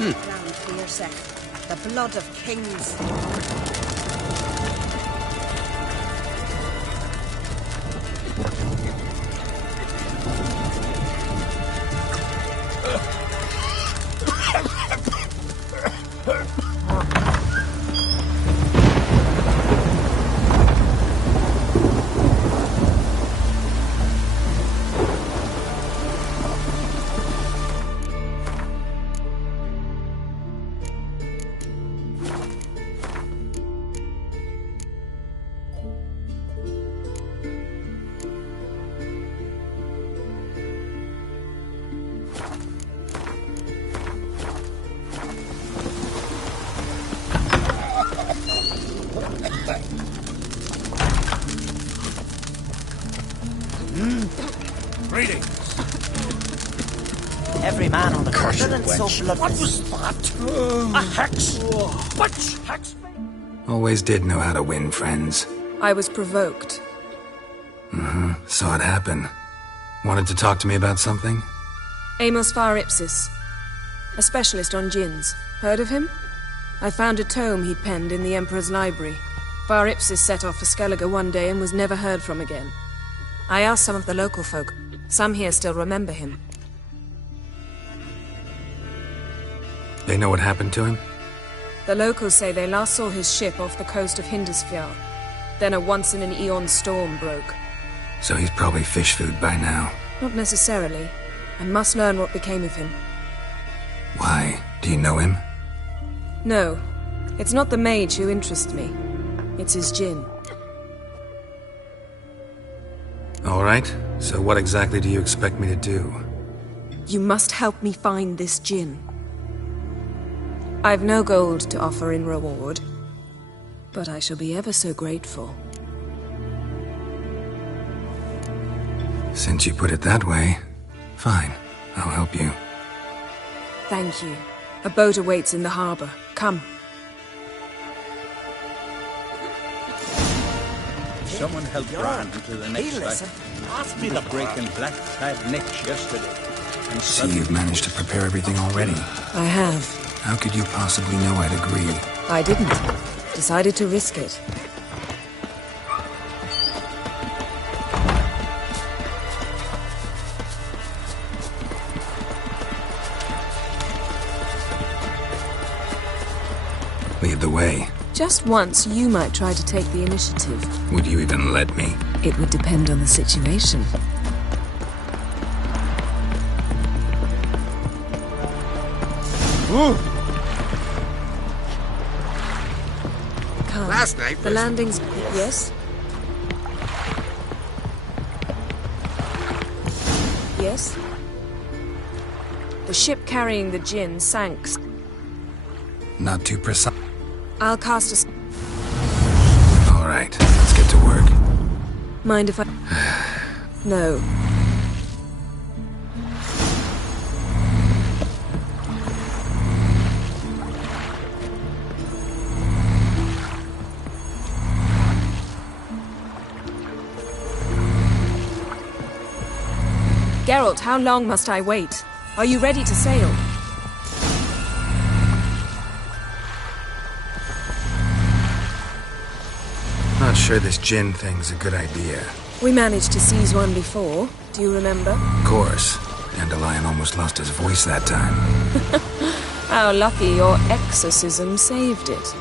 Land Fiersech, the blood of kings. Every man on the continent so bloodless. What was that? A hex? Which hex? Always did know how to win, friends. I was provoked. Saw it happen. Wanted to talk to me about something? Amos Far Ipsis, a specialist on djinns. Heard of him? I found a tome he'd penned in the Emperor's library. Far Ipsis set off for Skellige one day and was never heard from again. I asked some of the local folk. Some here still remember him. They know what happened to him? The locals say they last saw his ship off the coast of Hindisfjall. Then a once-in-an-eon storm broke. So he's probably fish food by now. Not necessarily. I must learn what became of him. Why? Do you know him? No. It's not the mage who interests me. It's his djinn. All right. So what exactly do you expect me to do? You must help me find this djinn. I've no gold to offer in reward, but I shall be ever so grateful. Since you put it that way, fine. I'll help you. Thank you. A boat awaits in the harbor. Come. Someone helped Bran to the next fight. Asked me the breaking black-clad necks yesterday. And See, you've managed to prepare everything already. I have. How could you possibly know I'd agree? I didn't. Decided to risk it. Lead the way. Just once, you might try to take the initiative. Would you even let me? It would depend on the situation. Ooh. Come. Last night The was... landing's... Yes? Yes? The ship carrying the djinn sank. Not too precise. I'll cast a... All right, let's get to work. Mind if I... No. Geralt, how long must I wait? Are you ready to sail? Not sure this djinn thing's a good idea. We managed to seize one before. Do you remember? Of course. Dandelion almost lost his voice that time. How lucky your exorcism saved it.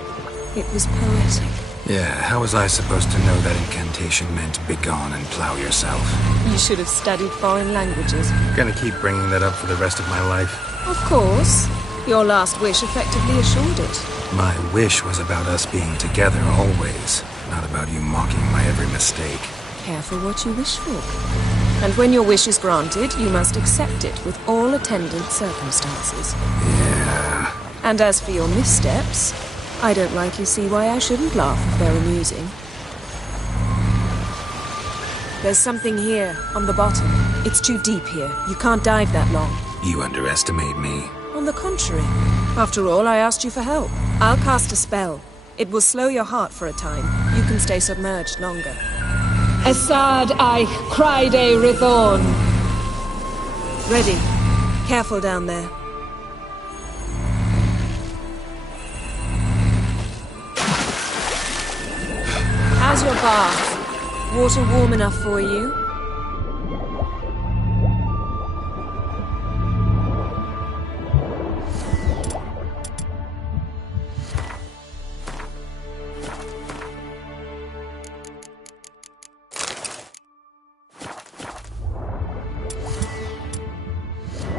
It was poetic. Yeah, how was I supposed to know that incantation meant begone and plow yourself? You should have studied foreign languages. Gonna keep bringing that up for the rest of my life. Of course. Your last wish effectively assured it. My wish was about us being together always, not about you mocking my every mistake. Careful what you wish for. And when your wish is granted, you must accept it with all attendant circumstances. Yeah. And as for your missteps, I don't rightly see why I shouldn't laugh if they're amusing. There's something here, on the bottom. It's too deep here. You can't dive that long. You underestimate me. On the contrary. After all, I asked you for help. I'll cast a spell. It will slow your heart for a time. You can stay submerged longer. Esad I Cryde Rithorn. Ready. Careful down there. How's your bath? Water warm enough for you?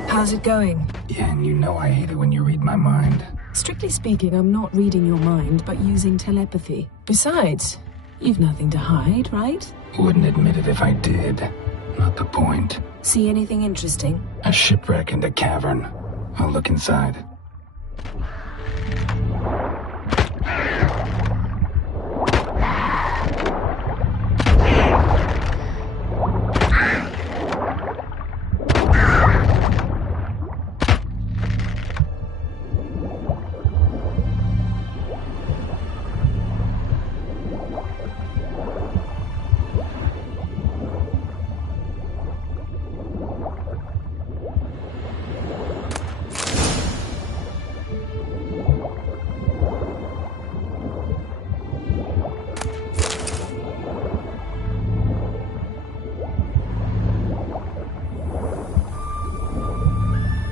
How's it going? Yen, you know I hate it when you read my mind. Strictly speaking, I'm not reading your mind, but using telepathy. Besides, you've nothing to hide, right? Wouldn't admit it if I did. Not the point. See anything interesting? A shipwreck and a cavern. I'll look inside.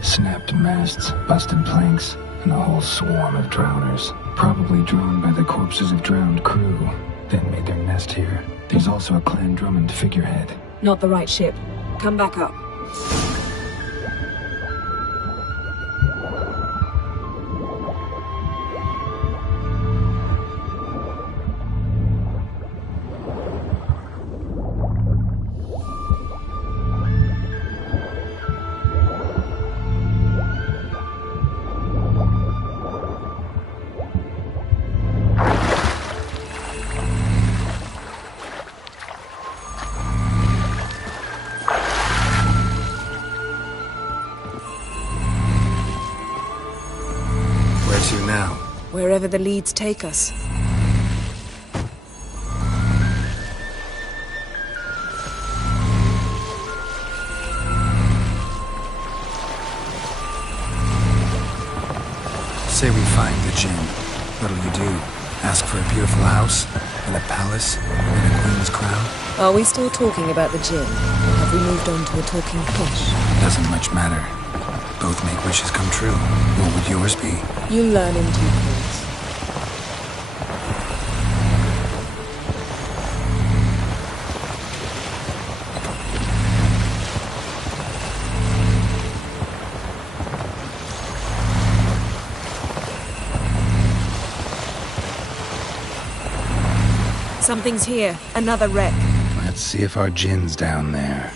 Snapped masts, busted planks, and a whole swarm of drowners. Probably drawn by the corpses of drowned crew, then made their nest here. There's also a Clan Drummond figurehead. Not the right ship. Come back up. To now? Wherever the leads take us. Say we find the Jinn. What'll you do? Ask for a beautiful house? And a palace? And a queen's crown? Are we still talking about the Jinn? Or have we moved on to a talking fish? Doesn't much matter. Both make wishes come true. What would yours be? You learn in due course. Something's here. Another wreck. Let's see if our Jinn's down there.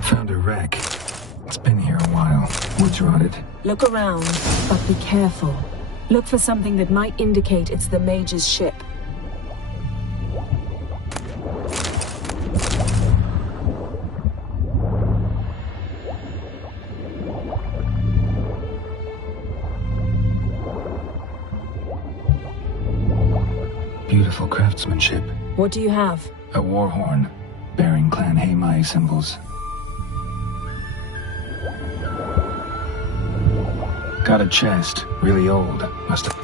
Found a wreck. It's been here a while. Wood's rotted. Look around, but be careful. Look for something that might indicate it's the Mage's ship. Beautiful craftsmanship. What do you have? A war horn, bearing Clan Haimai symbols. Got a chest, really old.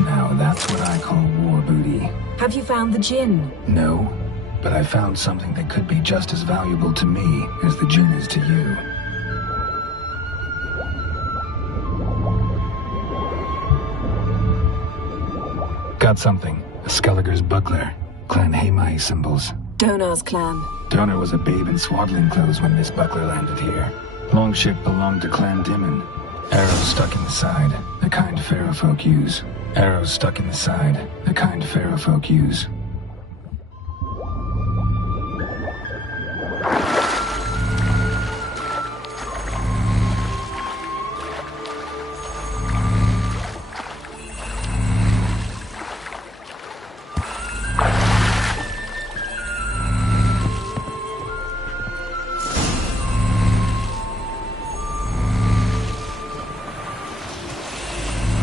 Now that's what I call war booty. Have you found the Jinn? No, but I found something that could be just as valuable to me as the Jinn is to you. Got something. A Skelliger's buckler. Clan Haimai symbols. Donar's clan. Donar was a babe in swaddling clothes when this buckler landed here. Longship belonged to Clan Dimon. Arrows stuck in the side, the kind Pharaoh folk use. Arrows stuck in the side, the kind Pharaoh folk use.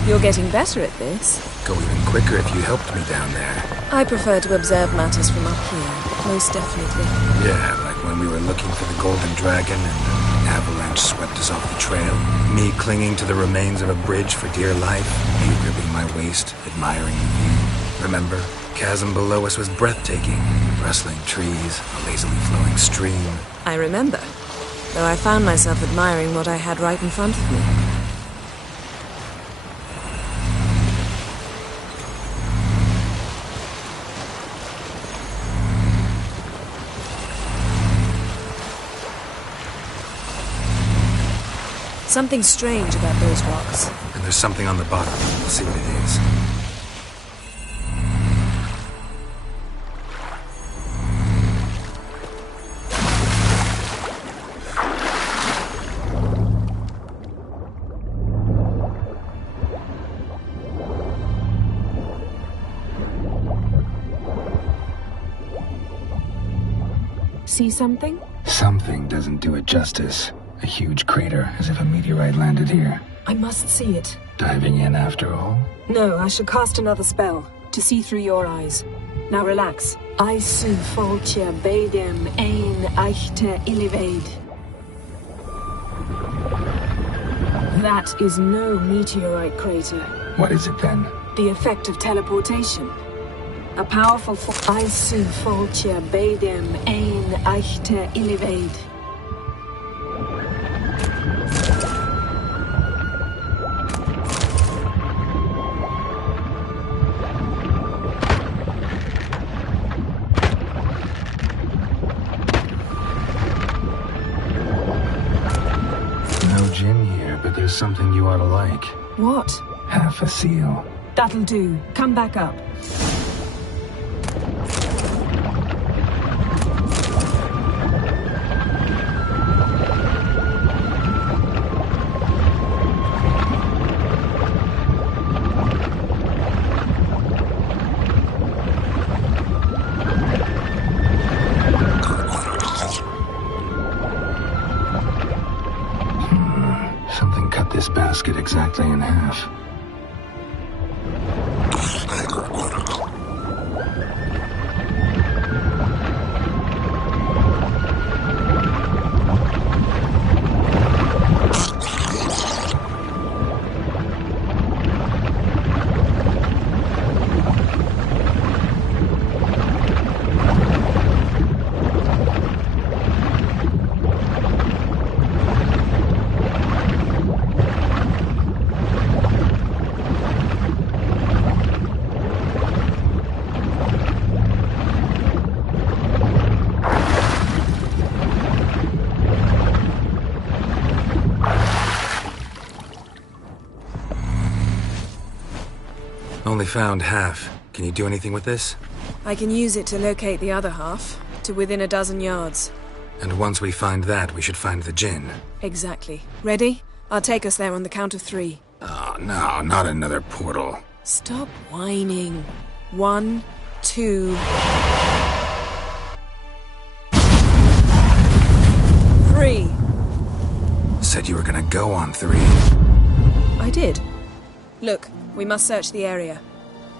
You're getting better at this. Go even quicker if you helped me down there. I prefer to observe matters from up here, most definitely. Yeah, like when we were looking for the Golden Dragon and an avalanche swept us off the trail. Me clinging to the remains of a bridge for dear life. You gripping my waist, admiring the view. Remember? Chasm below us was breathtaking. Rustling trees, a lazily flowing stream. I remember, though I found myself admiring what I had right in front of me. Something strange about those rocks. And there's something on the bottom. We'll see what it is. See something? Something doesn't do it justice. A huge crater, as if a meteorite landed here. I must see it. Diving in after all? No, I shall cast another spell, to see through your eyes. Now relax. Aisu foltja beidem ein eichte ilivaid. That is no meteorite crater. What is it then? The effect of teleportation. A powerful Aisu foltja beidem ein eichte ilivaid. There's something you ought to like. What? Half a seal. That'll do. Come back up. This basket exactly in half. Only found half. Can you do anything with this? I can use it to locate the other half, to within a dozen yards. And once we find that, we should find the Jinn. Exactly. Ready? I'll take us there on the count of 3. Oh, no, not another portal. Stop whining. 1, 2... 3. Said you were gonna go on 3. I did. Look, we must search the area.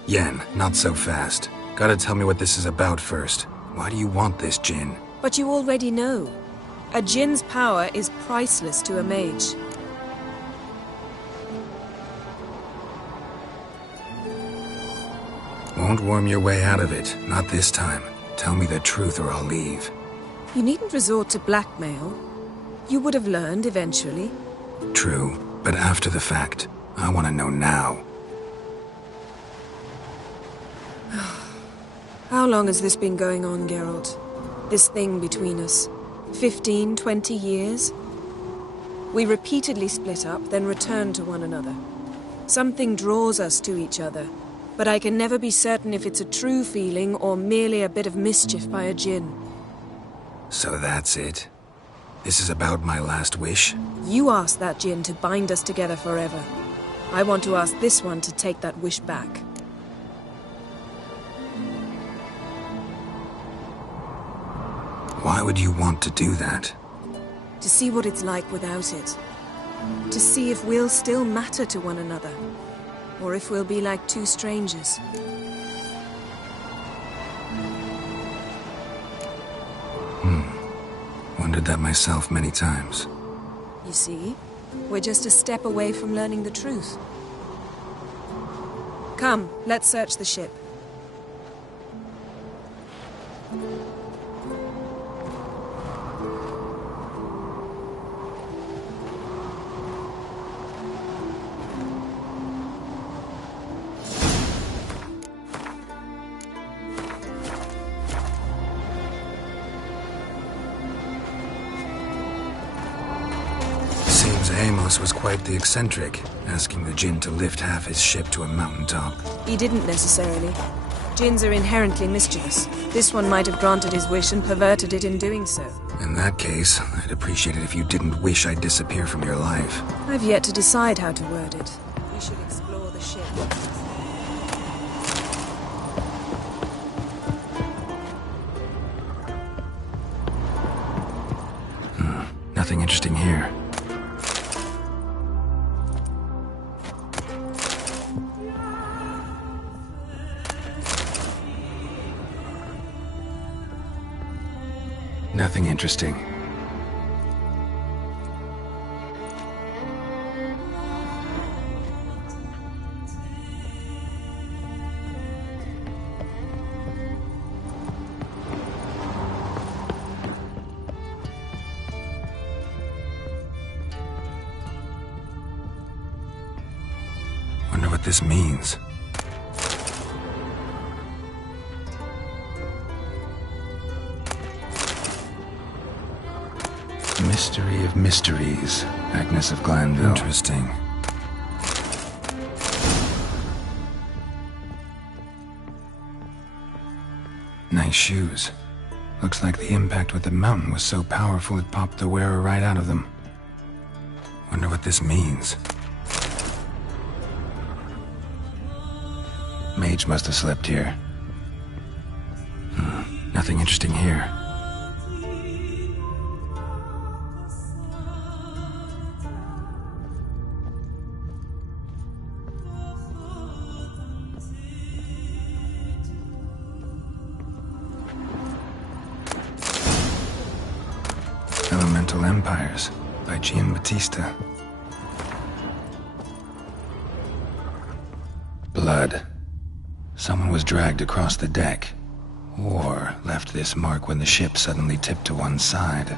Yen, not so fast. Gotta tell me what this is about first. Why do you want this Jinn? But you already know. A Jinn's power is priceless to a mage. Won't worm your way out of it. Not this time. Tell me the truth or I'll leave. You needn't resort to blackmail. You would have learned eventually. True, but after the fact. I want to know now. How long has this been going on, Geralt? This thing between us? 15, 20 years? We repeatedly split up, then returned to one another. Something draws us to each other, but I can never be certain if it's a true feeling or merely a bit of mischief by a Jinn. So that's it? This is about my last wish? You asked that Jinn to bind us together forever. I want to ask this one to take that wish back. Why would you want to do that? To see what it's like without it. To see if we'll still matter to one another. or if we'll be like two strangers. Wondered that myself many times. You see, we're just a step away from learning the truth. Come, let's search the ship. Amos was quite the eccentric, asking the Jinn to lift half his ship to a mountaintop. He didn't necessarily. Jinns are inherently mischievous. This one might have granted his wish and perverted it in doing so. In that case, I'd appreciate it if you didn't wish I'd disappear from your life. I've yet to decide how to word it. We should explore the ship. Nothing interesting here. Nothing interesting. Wonder what this means. Mystery of mysteries, Agnes of Glanville. Interesting. Nice shoes. Looks like the impact with the mountain was so powerful it popped the wearer right out of them. Wonder what this means. Mage must have slept here. Nothing interesting here. Elemental Empires by Giambattista. Blood. Someone was dragged across the deck, or left this mark when the ship suddenly tipped to one side.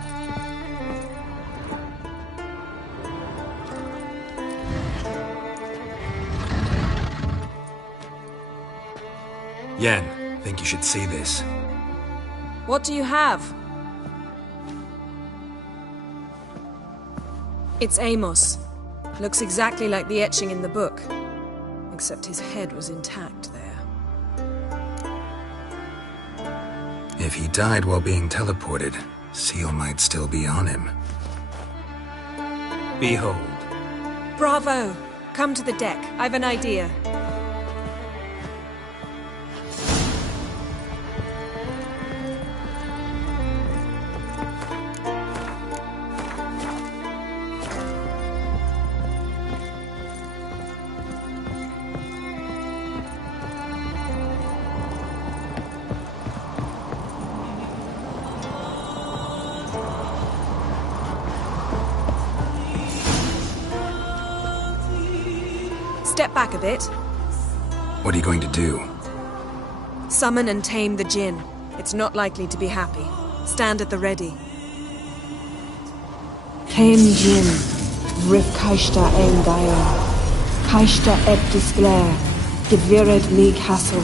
Yen, think you should see this. What do you have? It's Amos. Looks exactly like the etching in the book. Except his head was intact there. If he died while being teleported, Seal might still be on him. Behold. Bravo! Come to the deck. I've an idea. Step back a bit. What are you going to do? Summon and tame the Jinn. It's not likely to be happy. Stand at the ready. Tame Jinn, Rif Kaishta Ein Dayan, Kaishta Et Disglair, Gevired League Hassel.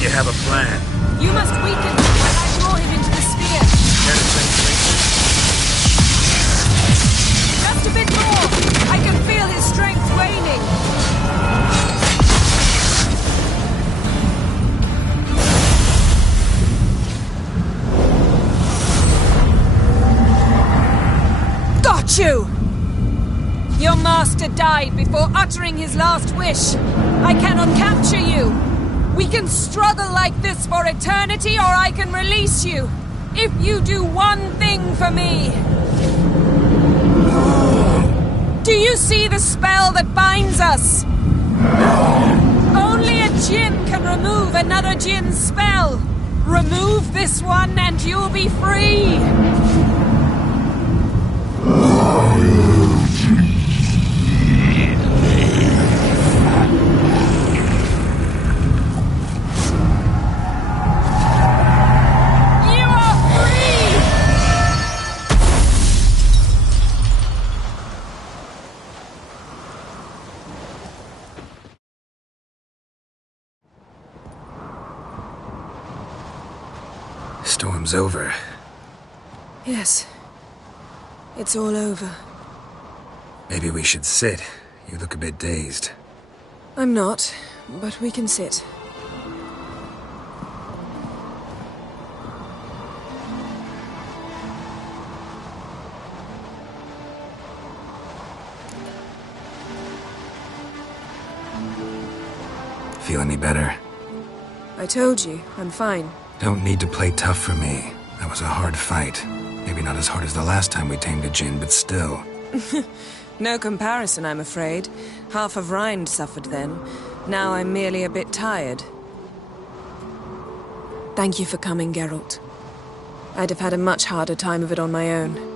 You have a plan. You must weaken him while I draw him into the sphere. Just a bit more. I can feel his strength waning. you! Your master died before uttering his last wish. I cannot capture you. We can struggle like this for eternity, or I can release you. If you do one thing for me. Do you see the spell that binds us? Only a Jinn can remove another Jinn's spell. Remove this one and you'll be free. Storm's over. Yes. It's all over. Maybe we should sit. You look a bit dazed. I'm not, but we can sit. Feel any better? I told you, I'm fine. Don't need to play tough for me. That was a hard fight. Maybe not as hard as the last time we tamed a Jinn, but still. No comparison, I'm afraid. Half of Rind suffered then. Now I'm merely a bit tired. Thank you for coming, Geralt. I'd have had a much harder time of it on my own.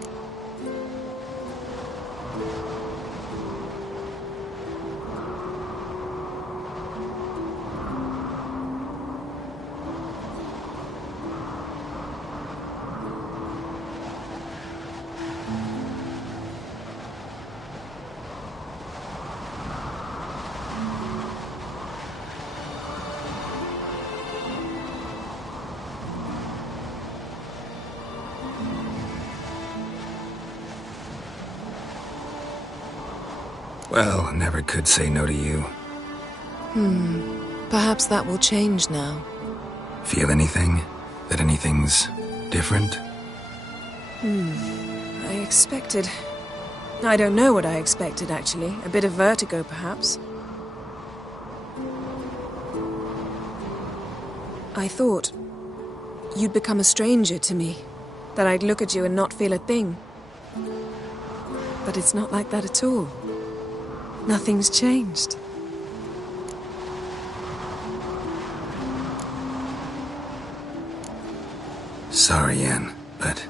Well, never could say no to you. Perhaps that will change now. Feel anything? That anything's different? I expected... I don't know what I expected, actually. A bit of vertigo, perhaps. I thought you'd become a stranger to me. That I'd look at you and not feel a thing. But it's not like that at all. Nothing's changed. Sorry, Yen, but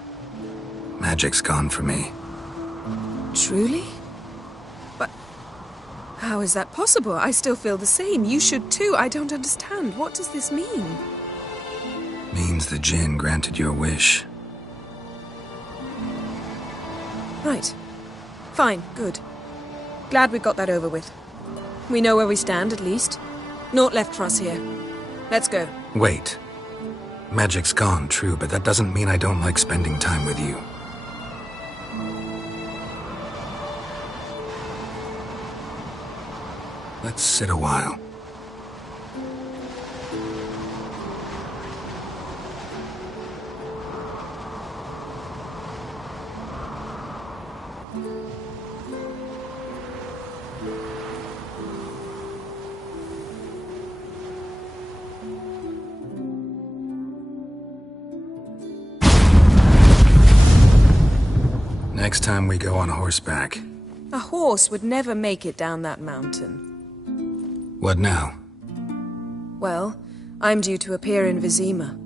magic's gone for me. Truly? But how is that possible? I still feel the same. You should too. I don't understand. What does this mean? Means the Jinn granted your wish. Right. Fine. Good. Glad we got that over with. We know where we stand, at least. Naught left for us here. Let's go. Wait. Magic's gone, true, but that doesn't mean I don't like spending time with you. Let's sit a while. Next time we go on horseback. A horse would never make it down that mountain. What now? Well, I'm due to appear in Vizima.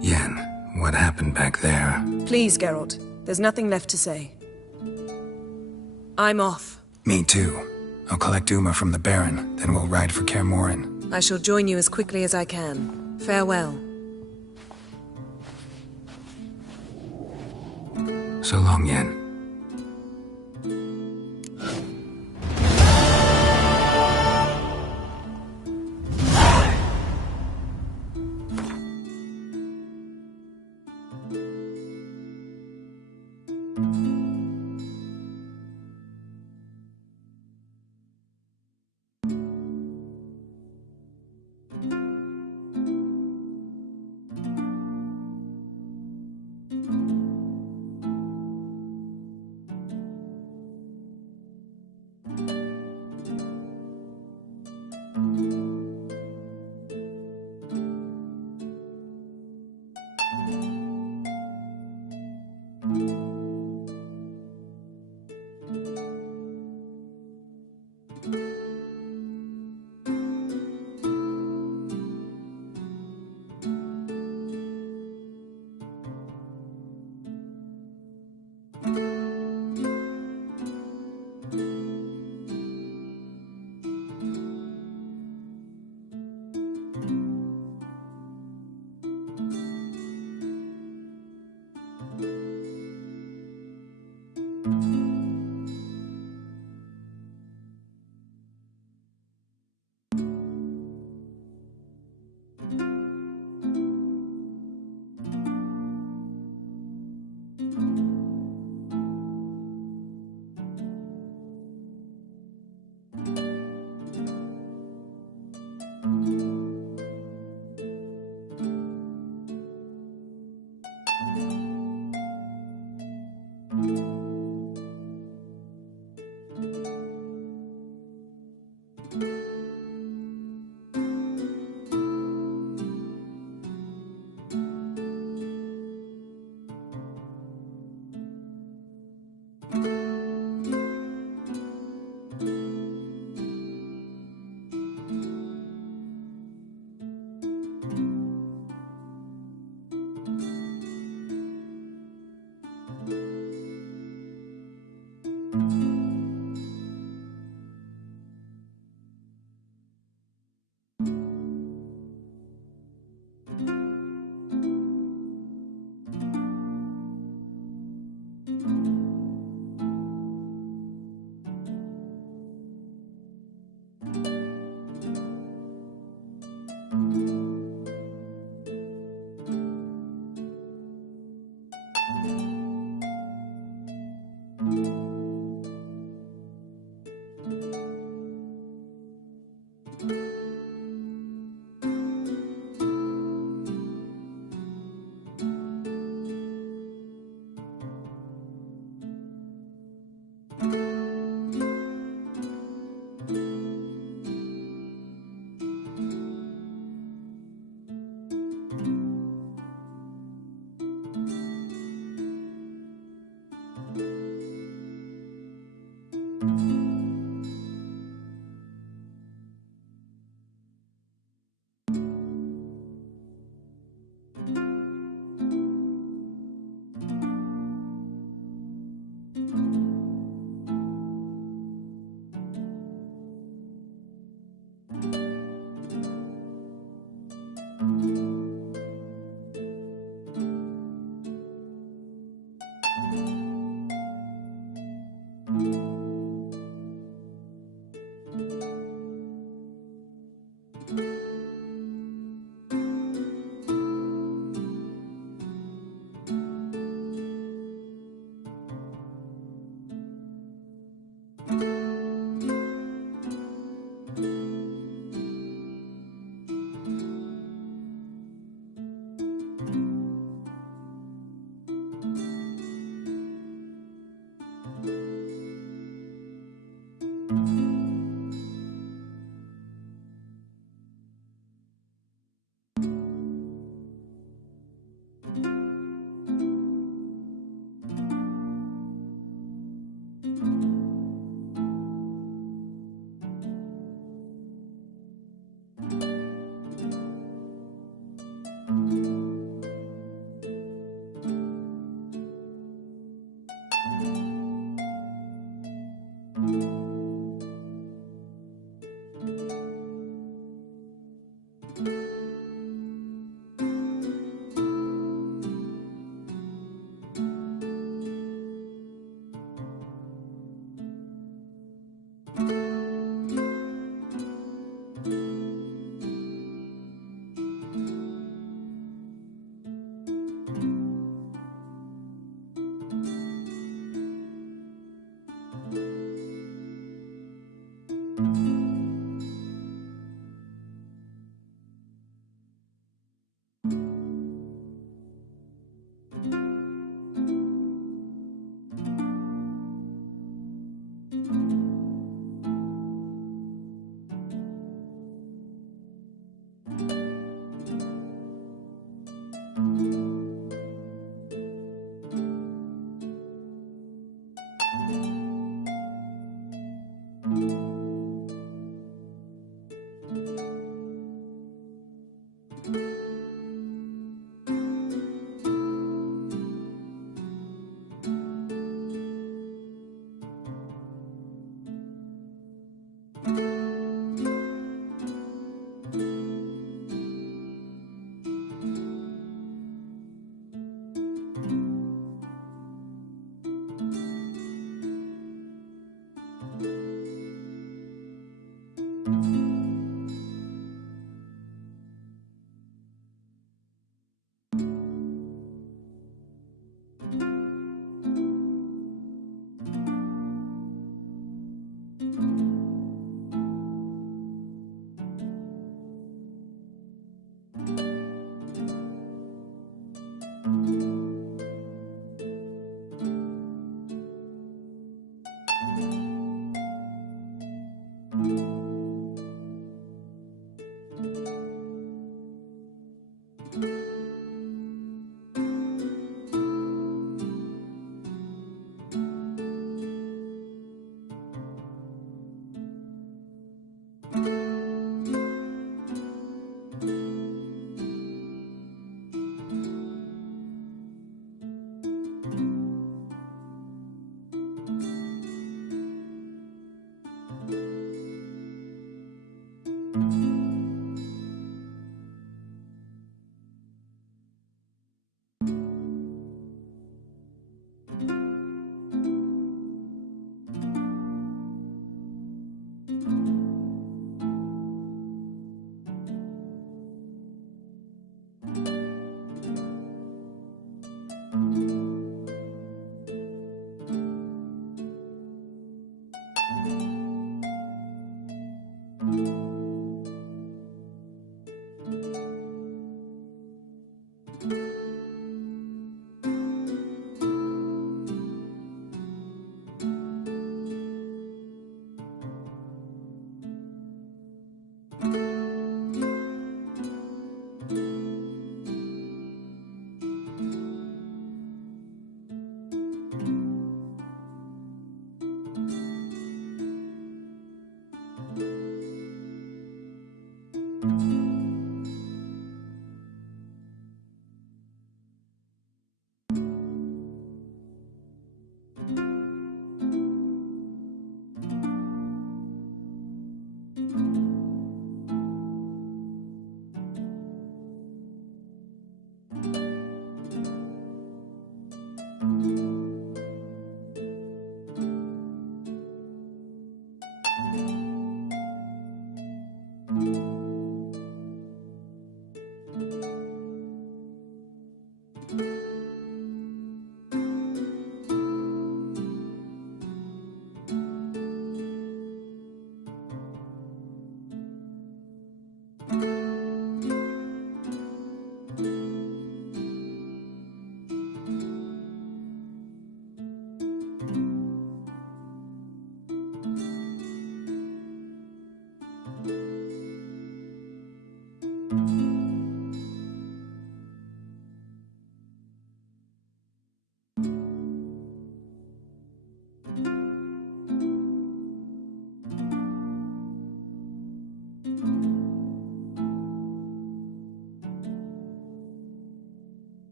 Yen, what happened back there? Please, Geralt. There's nothing left to say. I'm off. Me too. I'll collect Uma from the Baron, then we'll ride for Kaer Morhen. I shall join you as quickly as I can. Farewell. So long, Yen.